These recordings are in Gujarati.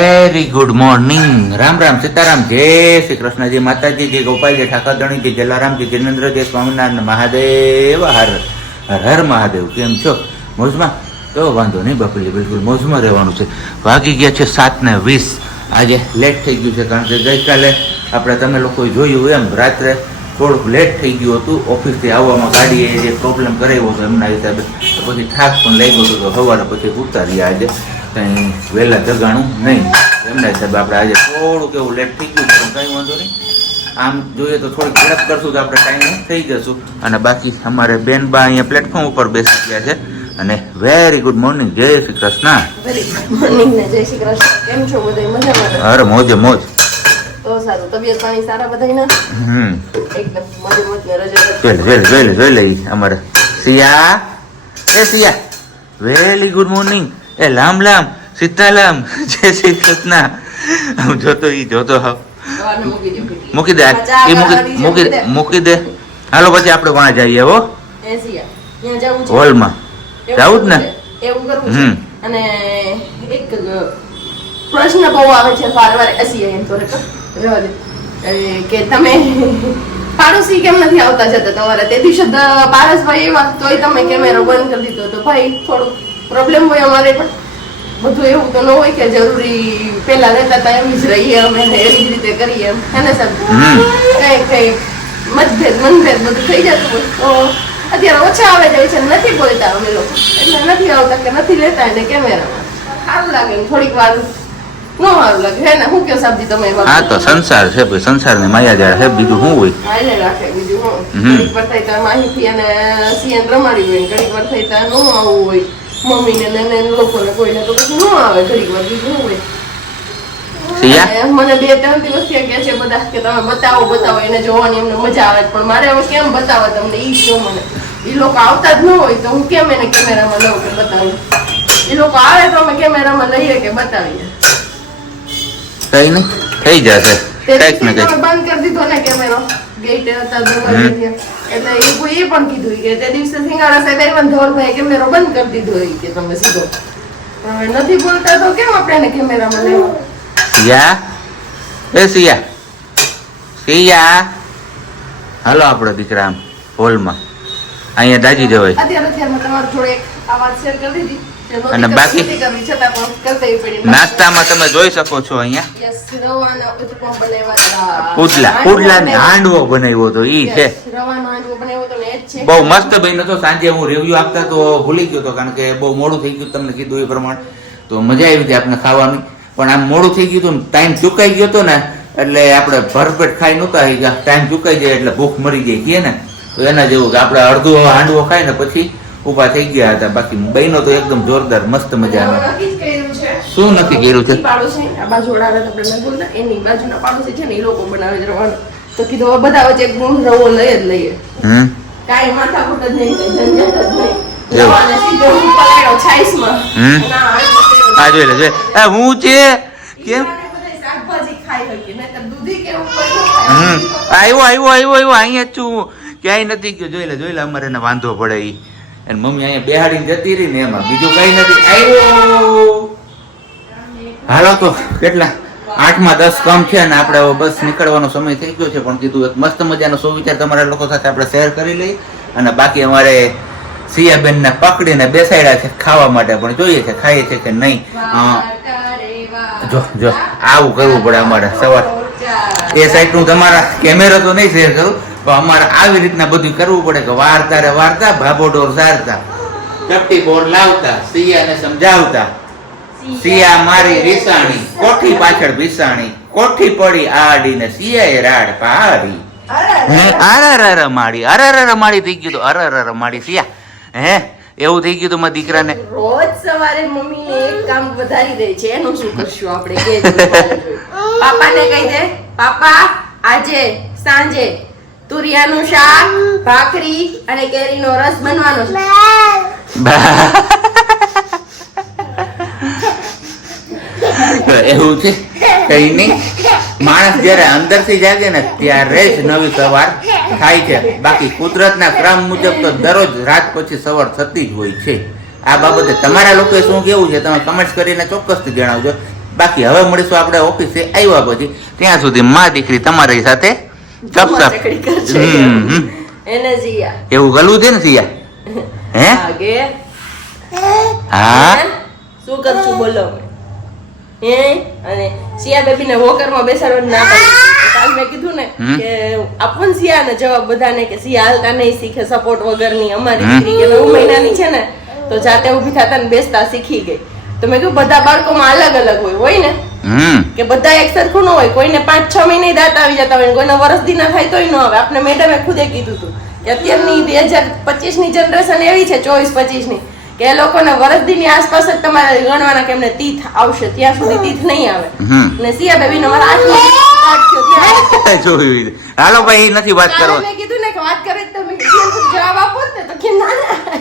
Very good morning Ram Ram, Sitaram. Jai Shri Krishna. જય માતાજી, જય ગોપાલજી ઠાકરધણી, જય જલારામ, જય જિનેન્દ્ર, જય સ્વામિનારાયણ મહાદેવ. હર હર હર મહાદેવ. કેમ છો? મોજમાં? તો વાંધો નહીં, બાપુજી, બિલકુલ મોજમાં રહેવાનું છે. વાગી ગયા છે સાત ને વીસ. આજે લેટ થઈ ગયું છે, કારણ કે ગઈકાલે આપણે તમે લોકોએ જોયું એમ, રાત્રે થોડુંક લેટ થઈ ગયું હતું. ઓફિસથી આવવામાં ગાડીએ જે પ્રોબ્લેમ કરાવ્યો હતો, એમના હિસાબે. તો પછી થાક પણ લાગ્યો હતો, તો સવારે પછી ઉતાર્યા આજે. કંઈ વહેલા જગાણું નહીં. એમના હિસાબે આપણે આજે થોડુંક એવું લેટ થઈ ગયું પણ કંઈ વાંધો નહીં. આમ જોઈએ તો થોડીક ઝડપ કરશું તો આપણે ટાઈમ થઈ જશું. અને બાકી અમારે બેનબા અહીંયા પ્લેટફોર્મ ઉપર બેસી ગયા છે. અને વેરી ગુડ મોર્નિંગ જય શ્રી કૃષ્ણ. મોર્નિંગ ને જય શ્રી કૃષ્ણ. કેમ છો બધા મજામાં અરે મોજે મોજ. તો સારું તબિયત પાણી સારા બધાયના? હમ. એકદમ મોજે મોજ ને રજા જોઈ લે જોઈ લે જોઈ લે જોઈ લે ઈ અમારે સિયા. એ સિયા. વેરી ગુડ મોર્નિંગ એ લામ લામ સીતાલામ જય શ્રી કૃષ્ણ. આમ જોતો ઈ જોતો હાવ. મૂકી દો એ મૂકી મૂકી દે. મૂકી દે. હાલો પછી આપણે વાણા જઈએ હો. હોલમાં. જવું જ ને? હમ. અને એક પ્રશ્ન બહુ આવે છે વાર વાર. એમ તો કે તમે પાડોશી કેમ નથી આવતા જતા તમારે? તે દિવસે પારસભાઈ એવા તોય તમે કેમેરો બંધ કરી દીધો તો ભાઈ થોડું પ્રોબ્લેમ હોય અમારે પણ. બધું એવું તો ન હોય કે જરૂરી પેલા રહેતા હતા એવી જ રહીએ અમે એવી જ રીતે કરીએ એમ. એને સાહેબ કઈ કઈ મતભેદ મનભેદ બધું થઈ જતું હોય. તો અત્યારે ઓછા આવે જાય છે નથી બોલતા અમે લોકો. એટલે નથી આવતા કે નથી લેતા એને કેમેરામાં. સારું લાગે થોડીક વાર. ન લાગે. હે ને? તો સંસાર છે ભાઈ. સંસારની માયા જાળ છે. બીજું શું હોય. ઘડીક વાર થાય તો માહિતી અને સીએન રમાડી હોય ને ઘડીક વાર થાય તો ન આવવું હોય. મમ્મીને ને લોકોને કોઈને તો કશું ન આવે ઘડીક વાર બીજું હોય? મને બે ત્રણ દિવસથી કે છે બધા કે તમે બતાવો બતાવો એને જોવાની એમને મજા આવે પણ મારે હવે કેમ બતાવો તમને? ઈ શો મને. ઈ લોકો આવતા જ ન હોય તો હું કેમ એને કેમેરામાં લઉં કે બતાવું? ઈ લોકો આવે તો અમે કેમેરામાં લઈએ કે બતાવીએ. કઈ નહીં થઈ જશે. કંઈક ને કંઈક. બંધ કરી દીધો ને કેમેરો. ગેટ હતા દરવાજે ત્યાં. એટલે એ કોઈ એ પણ કીધું કે તે દિવસે સિંગાડા સાહેબ આવ્યા ને કેમેરો બંધ કરી દીધો હોય કે તમે સીધો. હવે નથી બોલતા તો કેમ આપણે એને કેમેરામાં લેવો? સિયા? એ સિયા. સિયા. હાલો આપણો દીકરા આમ હોલમાં. અહીંયા દાજી જવાય. અત્યારે અત્યારમાં તમારી જોડે એક આ વાત શેર કરી દીધી. અને બાકી? નાસ્તામાં તમે જોઈ શકો છો અહીંયા. હતા. પુડલા પુડલા ને હાંડવો બનાવ્યો તો ઈ છે. હતો. બહુ મસ્ત બન્યો તો સાંજે હું રિવ્યુ આપતા તો ભૂલી ગયો તો કારણ કે બહુ મોડું થઈ ગયું તમને કીધું એ પ્રમાણે. તો મજા આવી હતી આપણે ખાવાની. પણ આમ મોડું થઈ ગયું હતું ટાઈમ ચુકાઈ ગયો હતો ને એટલે આપણે ભરપેટ ખાઈ નહોતા ટાઈમ ચુકાઈ જાય એટલે ભૂખ મરી ગઈ કીએ ને? તો એના જેવું કે આપણે અડધો હાંડવો ખાઈ ને પછી ઊભા થઈ ગયા હતા. બાકી બહેનો તો એકદમ જોરદાર મસ્ત મજા હવે આવે નક્કી જ કર્યું છે. શું નક્કી કર્યું છે? આ બાજુવાળા હતા આપણે નથી બોલતા, એની બાજુના પાડોશી છે ને એ લોકો બનાવે છે તો કીધું બધા વચ્ચે એક ગુણ રવો લઈ જ લઈએ. હમ? કાંઈ માથાકૂટ જ નહીં ઝંઝટ જ નહીં. રવાને સીધો હું. આ જોઈ. એ છે? કેમ? શાકભાજી ખાઈ દૂધી. આવ્યો આવ્યો આવ્યો આવ્યો અહીંયા જ છું ક્યાંય નથી ગયો. જોઈ લે જોઈ લે અમારે વાંધો પડે ઈ. અને મમ્મી અહીંયા બેહાડીને જતી રહી ને એમાં. બીજું કઈ નથી. આવ્યો હાલો તો કેટલા? આઠમાં દસ કમ છે ને આપણે હવે બસ નીકળવાનો સમય થઈ ગયો છે પણ કીધું એક મસ્ત મજાનો સુવિચાર તમારા લોકો સાથે આપણે શેર કરી લઈ અને બાકી અમારે સિયાબેનને પકડીને બેસાડ્યા છે ખાવા માટે પણ જોઈએ છે ખાઈએ છે કે નહીં. જો જો આવું કરવું પડે અમારે સવાર. એ સાઈડનું તમારા કેમેરા તો નહીં શેર કરું. પણ અમારે આવી રીતના બધું કરવું પડે કે વાર્તા રે વાર્તા ભાભો ડોર સારતા. ચપટી બોર લાવતા સિયાને સમજાવતા. સિયા મારી રીસાણી કોઠી પાછળ વિસાણી કોઠી પડી આડી ને સિયાએ રાડ પાડી. હે અરર માડી અરર માડી થઈ ગયું તો અરર માડી સિયા હે એવું થઈ ગયું તો મારા દીકરાને? રોજ સવારે એક કામ વધારી દે છે એનું શું કરશું આપણે? કે પાપાને કહી દે પાપા આજે સાંજે તુરિયાનું શાક, ભાખરી અને કેરીનો રસ બનવાનો છે. એવું છે? કઈ નહીં. માણસ જયારે અંદરથી જાગે ને ત્યારે જ નવી સવાર થાય છે. બાકી કુદરતના ક્રમ મુજબ તો દરરોજ રાત પછી સવાર થતી જ હોય છે. આ બાબતે તમારા લોકોએ શું કેવું છે તમે કમેન્ટ્સ કરીને ચોક્કસથી જણાવજો. બાકી હવે મળીશું આપણે ઓફિસે આવ્યા પછી. ત્યાં સુધી માં દીકરી તમારી સાથે હમ. એને જીયા. એવું ગલું છે ને સિયા હે? આગે. હા? શું કરશું બોલો હે? અને સિયા બેબીને વોકરમાં બેસાડવાનું ના પાડી. કાલ મેં કીધું ને. કે આપો ને સિયાને જવાબ બધાને કે સિયા હાલતા નહીં શીખે સપોર્ટ વગરની અમારી હમ. દીકરી કે નવ મહિનાની છે ને તો જાતે ઊભી થતા ને બેસતા શીખી ગઈ. તો મેં કીધું બધા બાળકોમાં અલગ અલગ હોય હોય ને? કે બધા એક સરખું ન હોય. કોઈને પાંચ છ મહિને દાંત આવી જતા હોય કોઈને વરસ દી ના થાય તોય ન આવે. આપણે મેડમે ખુદે કીધું હતું કે અત્યારની બે હજાર પચીસની જનરેશન એવી છે ચોવીસ પચીસની કે એ લોકોને વરસદીની આસપાસ જ તમારે ગણવાના કે એમને તીથ આવશે. ત્યાં સુધી તીથ નહીં આવે. ને સિયા બેબી નો મારા હાલો ભાઈ નથી વાત કરવા. મેં કીધું ને કે વાત કરે તો જવાબ આપો ને તો કે ના ના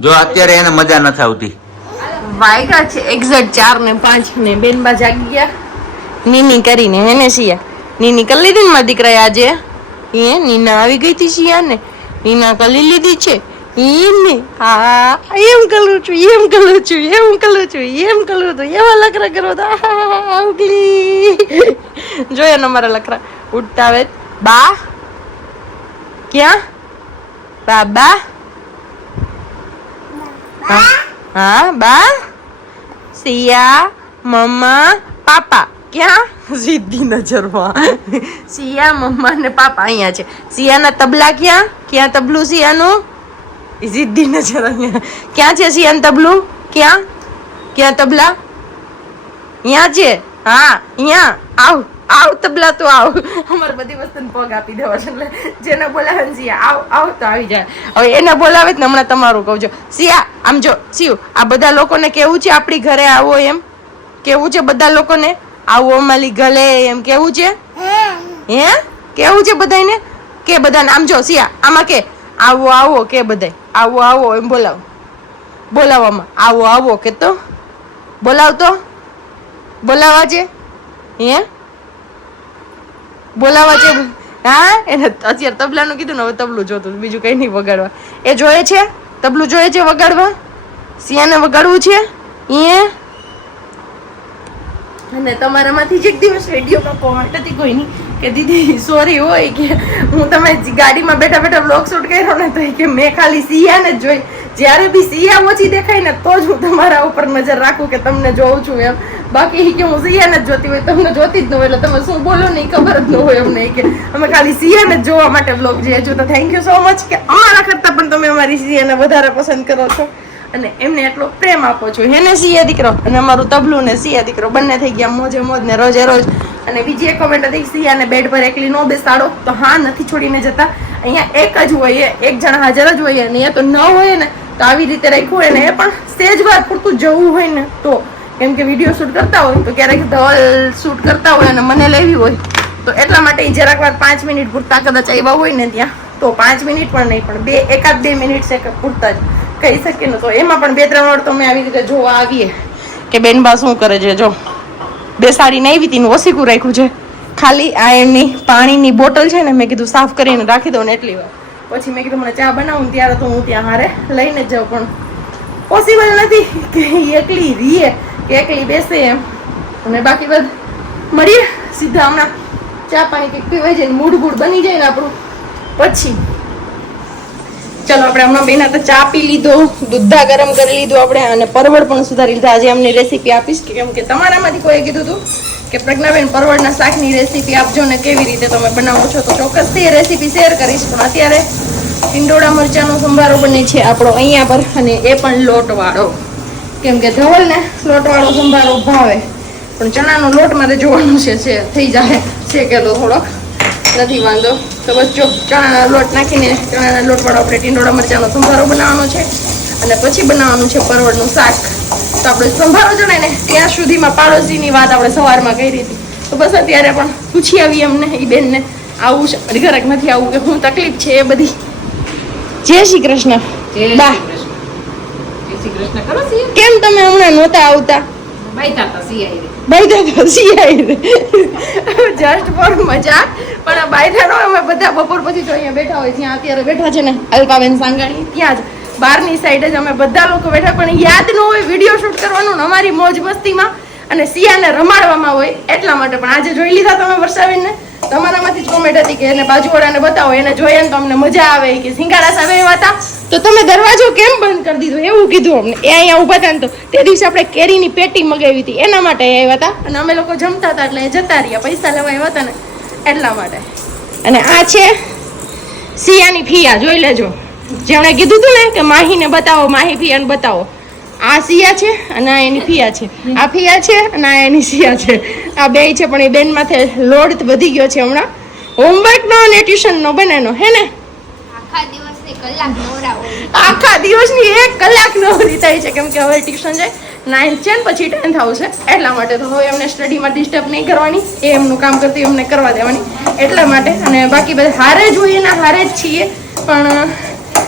જો અત્યારે એને મજા નથી આવતી. વાયગા છે. એક્ઝેક્ટ ચાર ને પાંચ ને બેન બા જાગી ગયા. નીની કરીને હે ને શિયા? નીની કરી લીધી ને મારા દીકરાએ આજે? એ નીના આવી ગઈ હતી શિયા ને? નીના કરી લીધી છે? એને હા એમ કરું છું એમ કરું છું એમ કરું છું એમ કરું તો એવા લકરા કરો તો આવકલી જોયો ને મારા લકરા? ઉઠતા આવે બા? ક્યાં? બાબા હા હા, બા? Siya, mamma, papa. ક્યાં? સીધી નજરમાં સિયા, મમ્મા ને પાપા અહીંયા છે. સિયાના તબલા ક્યાં? ક્યાં તબલું સિયાનું? ઈ સીધી નજર અહીંયા. ક્યાં છે સિયાનું તબલું? ક્યાં? ક્યાં તબલા? અહીંયા છે. હા, અહીંયા. આવ. આવ તબલા તો આવ. અમારે બધી વસ્તુને પગ આપી દેવા છે એટલે જેને બોલાવે ને સિયા આવ આવ તો આવી જાય. હવે એને બોલાવે જ ને હમણાં તમારું કહું છું. સિયા આમ જો સિયુ આ બધા લોકોને કેવું છે આપણી ઘરે આવો એમ? કેવું છે બધા લોકોને? આવો અમારી ગલે એમ કેવું છે? હે? કેવું છે બધાને કે બધાને આમ જો સિયા આમાં કે આવો આવો કે બધાય. આવો આવો એમ બોલાવો. બોલાવવામાં. આવો આવો કે તો બોલાવ તો બોલાવા છે? હે? બોલાવા છે હા? એને અત્યારે તબલાનું કીધું ને હવે તબલું જોતું, બીજું કઈ નહીં વગાડવા. એ જોયે છે? તબલું જોયે છે વગાડવા? સિયાને વગાડવું છે? એ અને તમારામાંથી જ એક દિવસ રેડિયોમાં કોમેન્ટ હતી કોઈની કે દીદી સોરી હોય કે હું તમે ગાડીમાં બેઠા બેઠા બ્લોગ શૂટ કર્યો ને તો કે મેં ખાલી સિયાને જ જોઈ. જ્યારે બી સિયા ઓછી દેખાય ને તો જ હું તમારા ઉપર નજર રાખું કે તમને જોઉં છું એમ. બાકી કે હું સિયાને જ જોતી હોય, તમને જોતી જ ન હોય, એટલે તમે શું બોલો ને ખબર જ ન હોય અમને કે અમે ખાલી સિયાને જ જોવા માટે બ્લોગ જઈએ છો તો થેન્ક યુ સો મચ કે અમારા કરતાં પણ તમે અમારી સિયાને વધારે પસંદ કરો છો. અને એમને એટલો પ્રેમ આપો છો. હેને સિયા દીકરો? અને અમારું તબલું ને સિયા દીકરો. બંને થઈ ગયા મોજે મોજ ને રોજે રોજ. અને બીજી એક કોમેન્ટ હતી સિયાને બેડ પર એકલી નો બેસાડો, તો હા નથી છોડીને જતા. અહીંયા એક જ હોય એક જણા હાજર જ હોય અને અહીંયા તો ન હોય ને, તો આવી રીતે રાખ્યું હોય ને એ પણ સ્ટેજ વાર પૂરતું જવું હોય ને તો. કેમ કે વીડિયો શૂટ કરતા હોય, તો ક્યારેક ધવલ શૂટ કરતા હોય અને મને લેવી હોય, તો એટલા માટે જરાક વાર પાંચ મિનિટ પૂરતા કદાચ આવ્યા હોય ને ત્યાં, તો પાંચ મિનિટ પણ નહીં, પણ બે, એકાદ બે મિનિટ છે પૂરતા જ. કહી શકીએ તો. એમાં પણ બે, ત્રણ વાર તો અમે આવી રીતે જોવા આવીએ. કે બેનબા શું કરે છે? જો બેસાડીને આવી હતી ઓસીકું રાખ્યું છે. ખાલી આ એમની પાણીની બોટલ છે ને, મેં કીધું સાફ કરીને રાખી દઉં ને એટલી વાર. પછી મેં કીધું, મને ચા બનાવું ત્યારે તો હું ત્યાં હારે લઈને જાઉં. પણ પોસિબલ નથી કે એકલી રીએ, કે એકલી બેસે એમ. અને બાકી બધ, મળીએ. સીધા હમણાં ચા પાણી કંઈક પીવાઈ જાય મૂડ ગુડ બની જાય ને આપણું. પછી ચલો, આપણે હમણાં બેન તો ચા પી લીધો, દૂધા ગરમ કરી લીધું આપણે, અને પરવળ પણ સુધારી લીધા. આજે અમને રેસીપી આપીશ કે કેમ કે તમારામાંથી કોઈએ કીધું હતું કે પ્રજ્ઞાબેન પરવળના શાકની રેસીપી આપજો ને કેવી રીતે તમે બનાવો છો. તો ચોક્કસથી એ રેસીપી શેર કરીશ. પણ અત્યારે ટીંડોળા મરચાંનો સંભારો બને છે આપણો અહીંયા પર, અને એ પણ લોટવાળો. કેમ કે ધવલને લોટવાળો સંભારો ભાવે. પણ ચણાનો લોટ મારે જોવાનો છે છે, થઈ જાય. શેકેલો થોડોક. નથી વાંધો. તો બસ જો ચણાના લોટ નાખીને ચણાના લોટ વાળો આપણે ટીંડોળા મરચાંનો સંભારો બનાવવાનો છે. અને પછી બનાવવાનું છે પરવળનું શાક. તો આપણે સંભારો જણાય ને ત્યાં સુધીમાં પાડોશીની વાત આપણે સવારમાં કરી હતી. તો બસ અત્યારે પણ પૂછી આવી એમને એ બેનને. આવું છે. ઘરક નથી આવું કે હું તકલીફ છે એ બધી. જય શ્રી કૃષ્ણ. બા. કેમ તમે હમણાં નહોતા આવતા? બાયધા તો સિયાઈ જસ્ટ ફોર મજા પણ બાયધાનો અમે બધા બપોર પછી જો અહીંયા બેઠા હોય, જ્યાં અત્યારે બેઠા છે ને અલ્પાબેન સાંગાણી, ત્યાં જ. બહારની સાઈડે જ અમે બધા લોકો બેઠા, પણ યાદ ન હોય વીડિયો શૂટ કરવાનું અમારી મોજ મસ્તીમાં અને સિયાને રમાડવામાં હોય એટલા માટે. પણ આજે જોઈ લીધા તમે વર્ષાબેનને? તમારામાંથી જ કોમેન્ટ હતી કે એને બાજુવાળાને બતાવો, એને જોઈએ ને તો અમને મજા આવે કે સિંગાડા એવા હતા. તો તમે દરવાજો કેમ બંધ કરી દીધો? એવું કીધું અમને. એ અહીંયા ઊભા હતા ને તો તે દિવસે આપણે કેરીની પેટી મગાવી હતી. એના માટે આવ્યા હતા. અને અમે લોકો જમતા હતા એટલે જતા રહ્યા. પૈસા લેવા આવ્યા હતા ને એટલા માટે. અને આ છે સિયાની ફિયા. જોઈ લેજો. જેમણે કીધું હતું ને કે માહીને બતાવો, માહી ફિયાને બતાવો. આ સિયા છે અને આ એની ફિયા છે. આ ફિયા છે અને આ એની સિયા છે. આ બે છે પણ એ બેન માથે લોડ વધી ગયો છે હમણાં. હોમવર્કનો અને ટ્યુશનનો બંનેનો હે ને? આખા દિવસની કલાક આખા દિવસની એક કલાક નવરી થાય છે. કેમ કે હવે ટ્યુશન જાય નાઇન્થ છે ને પછી ટેન્થ આવશે. એટલા માટે તો હવે એમને સ્ટડીમાં ડિસ્ટર્બ નહીં કરવાની. એ એમનું કામ કરતી એમને કરવા દેવાની. એટલા માટે અને બાકી બધા હારે જ હોઈએ ને હારે જ છીએ. પણ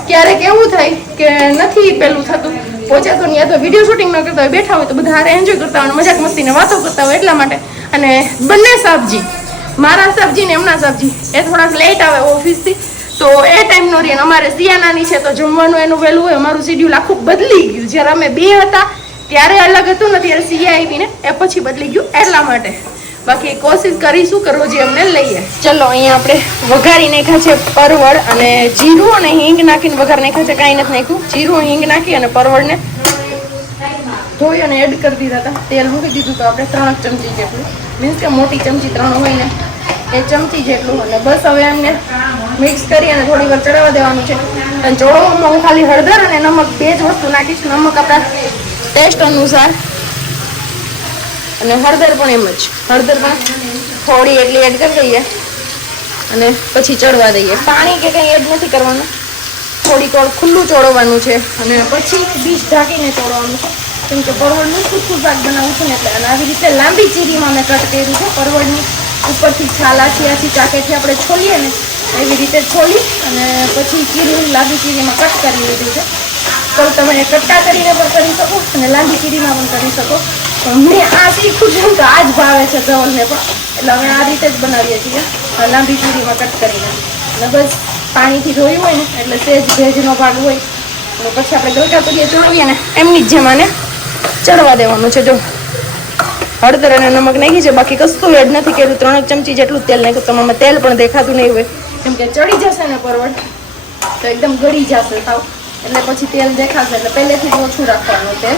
ક્યારેક એવું થાય કે નથી પેલું થતું. પહોંચ્યા તો નહીં તો વીડિયો શૂટિંગ ન કરતા હોય, બેઠા હોય તો બધા એન્જોય કરતા હોય મજાક મસ્તીને વાતો કરતા હોય એટલા માટે. અને બંને સાબજી મારા સબ્જી ને એમના સબ્જી એ થોડાક લેટ આવે ઓફિસથી તો એ ટાઈમ નો રહે અને અમારે સિયાનાની છે તો જમવાનું એનું વહેલું હોય, અમારું શેડ્યુલ આખું બદલી ગયું. જ્યારે અમે બે હતા, ત્યારે અલગ હતું ને ત્યારે સિયા આવીને એ પછી બદલી ગયું એટલા માટે. બાકી કોશિશ કરીશું કે રોજે અમને લઈએ. ચલો, અહીંયા આપણે વઘારી નાખ્યા છે પરવળ અને જીરું અને હિંગ નાખીને વઘાર નાખ્યા છે, કાંઈ નથી નાખ્યું. જીરું હિંગ નાખી અને પરવળને ધોઈ અને એડ કરી દીધા હતા. તેલ મૂકી દીધું તો આપણે, ત્રણ ચમચી જેટલું. મીન્સ કે મોટી ચમચી, ત્રણ હોય ને, એ ચમચી જેટલું. અને બસ હવે એમને મિક્સ કરી અને થોડી વાર ચડાવવા દેવાનું છે. અને ચોળવામાં હું ખાલી હળદર અને નમક, બે જ વસ્તુ નાખીશ. નમક આપણા ટેસ્ટ અનુસાર અને હળદર પણ એમ જ. હળદર પણ થોડી એટલી એડ કરી દઈએ અને પછી ચડવા દઈએ. પાણી કે કંઈ એડ નથી કરવાનું. થોડીક વાર ખુલ્લું ચોળવવાનું છે અને પછી બીજ ઢાંકીને ચોળવાનું છે. કેમ કે પરવળનું સૂકું શાક બનાવું છું ને એટલે અને આવી રીતે લાંબી ચીરીમાં મેં કટ કર્યું છે પરવળની. ઉપરથી છાલ આછી ચાકેથી આપણે છોલીએ ને એવી રીતે છોલી અને પછી ચીરી, લાંબી ચીરીમાં કટ કરી લીધું છે. તો તમે કટ્ટા કરીને પણ કરી શકો અને લાંબી ચીરીમાં પણ કરી શકો. મેં આ શીખું છું તો આ જ ભાવે છે ધવલને પણ. એટલે અમે આ રીતે જ બનાવીએ છીએ. લાંબી ચીરીમાં કટ કરીને. અને બસ પાણીથી ધોયું હોય ને, એટલે સેજ ભેજનો ભાગ હોય. અને પછી આપણે ગલકા પૂરીએ ચડાવીએ ને એમની જ જેમ આને ચડવા દેવાનું છે. જો હળદર અને નમક નાખી છે. બાકી કશું એડ નથી કર્યું. ત્રણ ચમચી જેટલું તેલ નાખ્યું. તમારે તેલ પણ દેખાતું નહીં હોય. કેમ કે ચડી જશે ને પરવડ, તો એકદમ ગળી જશે સાવ એટલે પછી તેલ દેખાશે. એટલે પહેલેથી જ ઓછું રાખવાનું તેલ.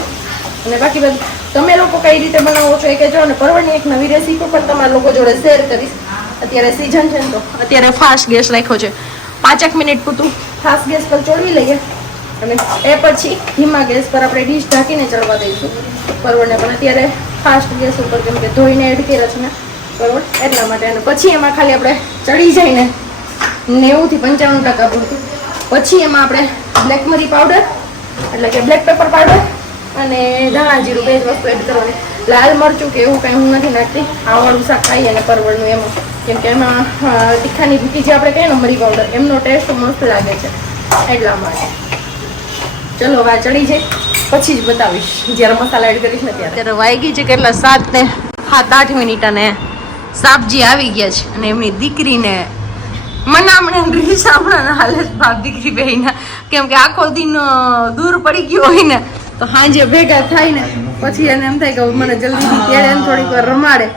અને બાકી બધું તમે લોકો કઈ રીતે બનાવો છો એ કહેજો અને પરવળની એક નવી રેસીપી પણ તમારા લોકો જોડે શેર કરીશ. અત્યારે સિઝન છે ને તો. અત્યારે ફાસ્ટ ગેસ રાખ્યો છે. પાંચેક મિનિટ પૂરતું. ફાસ્ટ ગેસ પર ચોળવી લઈએ. અને એ પછી ધીમા ગેસ પર આપણે ડીશ ઢાંકીને ચડવા દઈશું. પરવળને પણ અત્યારે ફાસ્ટ ગેસ ઉપર કેમ કે ધોઈને એડ કર્યા છે ને પરવળ એટલા માટે. અને પછી એમાં ખાલી આપણે ચડી જાય ને નેવુંથી પંચાણું ટકા પૂરતું પછી એમાં આપણે બ્લેક મરી પાવડર એટલે કે બ્લેક પેપર પાવડર અને ધાણા જીરું બે જ વસ્તુ એડ કરવાની. લાલ મરચું કે એવું કંઈ હું નથી નાખતી. આવડું શાક ખાઈએ અને પરવળનું એમાં. કેમ કે એમાં તીખાની ભૂકી જે આપણે કહીએ ને મરી પાવડર એમનો ટેસ્ટ મસ્ત લાગે છે. એટલા માટે. ચલો વા ચડી જાય. પછી જ બતાવીશ જ્યારે મસાલા એડ કરીશ ને ત્યારે. ત્યારે વાગી છે કેટલા સાત ને સાત, આઠ મિનિટ અને સાપજી આવી ગયા છે. અને એમની દીકરીને મનામણે રીસ હમણાં હાલે બાપ દીકરી બેયના કેમ કે આખો દિન દૂર પડી ગયો હોય ને તો સાંજે ભેગા થાય ને પછી એને એમ થાય કે મને જલ્દી ત્યારે એને થોડીક વાર રમાડે.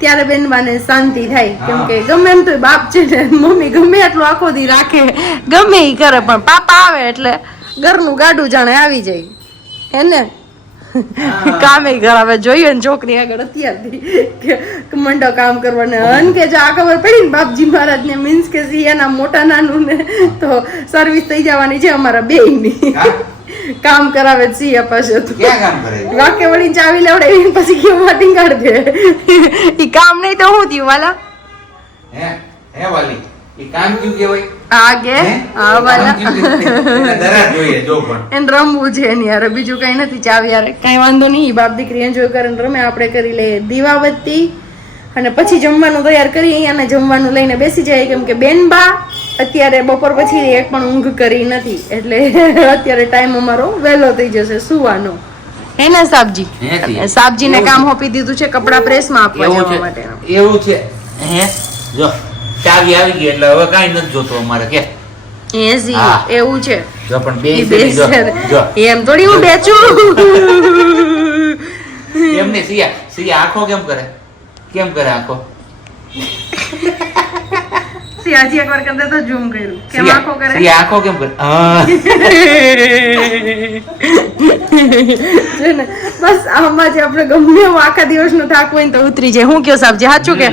ત્યારે બેનબાને શાંતિ થાય. કેમ કે ગમે એમ તો બાપ છે ને મમ્મી ગમે એટલું આખો દી રાખે. ગમે એ કરે પણ પાપા આવે એટલે ઘરનું ગાડું જાણે આવી જાય. હે ને? કામે કરાવે જોઈએ ને છોકરી આગળ અત્યારથી કે મંડો કામ કરવાને. અન કે જો આ ખબર પડી ને બાપજી મહારાજ ને મીન્સ કે એના મોટા નાનું ને તો સર્વિસ થઈ જવાની છે અમારા બે ની હા? કામ કરાવે સી અપાશે ક્યાં કામ કરે? છે? વાક્ય વળી ચાવી લેવડે પછી કેવું વાટિંગ કાઢ દે. ઈ કામ નહીં તો હું થયું વાલા? હે? હે વાલી? ઈ કામ ક્યું કહેવાય? આગે હે? વાલા? દરાર જોઈએ જો પણ. એન રમવું છે એની યાર બીજું કઈ નથી ચાવી યાર કઈ વાંધો નહીં બાપ દીકરી એન્જોય કરે રમે આપણે કરી લઈએ. દીવાવતી અને પછી જમવાનું તૈયાર કરી અહીંયા ને જમવાનું લઈને બેસી જાય કેમ કે બેનબા અત્યારે બપોર પછી એક પણ ઊંઘ કરી નથી એટલે અત્યારે ટાઈમ અમારો વહેલો થઈ જશે સુવાનો. હે ને સાબજી? સાબજી ને કામ હોપી દીધું છે કપડા પ્રેસમાં આપવા એવું જવા છે. માટે. એવું છે. હે? જો ચાવી આવી ગઈ એટલે હવે કાઈ નથી જોતો અમારે કે? એસી એવું છે. જો પણ બે જો એમ થોડી હું બેચું. એમને સિયા સિયા આંખો કેમ કરે? કેમ કરે આંખો? સિયાજી એકવાર કરતા તો ઝૂમ કર્યું. કેમ આંખો કરે? સિયા આંખો કેમ કરે? છે ને? બસ આમાં જે આપણે ગમે એવું આખા દિવસનો થાક હોય ને તો ઉતરી જાય. હું કયો સાહેબ સાચું કે?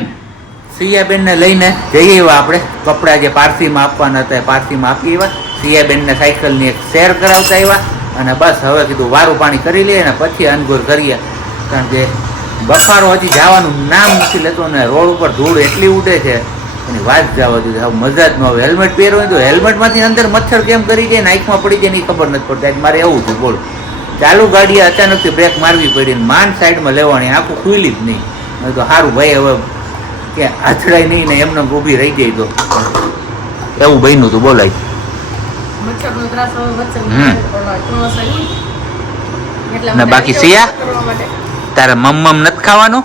સિયાબેન ને લઈને જઈએ એવા આપણે. કપડા જે પારસીમાં આપવાના હતા પારસીમાં આપી એવા. સિયાબેન ને સાયકલની એક શેર કરાવતા એવા. અને બસ હવે કીધું વારું પાણી કરી લઈએ ને પછી અનગોર કરીએ. કારણ કે બફારો હજી જવાનું નામ નથી લેતો ને રોડ ઉપર ધૂળ એટલી ઉડે છે. એની વાત જવા દીધી હવે મજા જ ન આવે. હેલ્મેટ પહેરો તો હેલ્મેટમાંથી અંદર મચ્છર કેમ કરી જાય નાઇકમાં પડી જાય એની ખબર નથી પડતી. મારે એવું થયું બોલ. ચાલુ ગાડીએ અચાનકથી બ્રેક મારવી પડી માન સાઈડમાં લેવાની આખું ખુલી જ નહીં. તો સારું ભાઈ હવે કે આથડાય નહીં ને એમને ઊભી રહી જાય તો. એવું બન્યું તું બોલાય. બાકી સિયા? તારે મમ્મમ નથી ખાવાનું?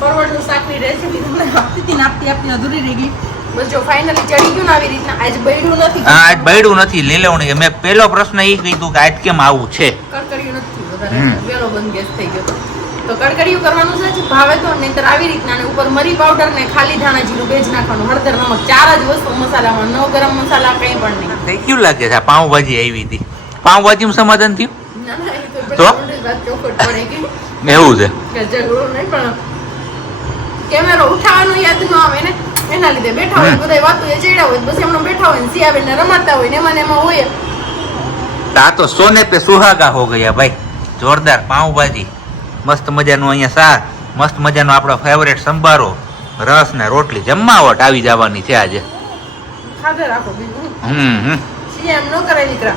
પરવળનું શાકની રેસીપી તમને આપતી હતી આપતી આપતી અધૂરી રહી ગઈ. બસ જો ફાઇનલી ચડી ગયું ને આવી રીતના આજ બળ્યું નથી. હા આજ બળ્યું નથી લીલવણી મેં પેલો પ્રશ્ન એ કીધું કે આજ કેમ આવું છે? કડકડિયું નથી વધારે વેલો બંધ ગેસ થઈ ગયો. તો. તો કડકડિયું કરવાનું છે ભાવે તો નહીંતર આવી રીતના અને ઉપર મરી પાવડર ને ખાલી ધાણા જીરું ભેજ નાખવાનું. હળદર નમક ચાર જ વસ્તુ મસાલામાં નો ગરમ મસાલા કંઈ પણ નહીં. કેવું લાગે છે પાઉંભાજી આવી હતી. પાઉંભાજીમાં સમાધાન થયું? તો એવું છે. કેમેરો ઉઠાવવાનું યાદ ન આવે ને? એના લીધે બેઠા હોય બધા વાતો એ ચડ્યા હોય પછી હમણાં બેઠા હોય ને સિયાબેન ને રમાડતા હોય ને એમાં એમાં હોય. આ તો સોને પે સુહાગા હો ગયા ભાઈ. જોરદાર પાઉંભાજી. મસ્ત મજાનું અહીંયા શાક મસ્ત મજાનો આપણો ફેવરેટ સંભારો. રસ ને રોટલી જમાવટ આવી જવાની છે આજે. ખાધે રાખો બીજું. હમ હમ. એમ કરે દીકરા.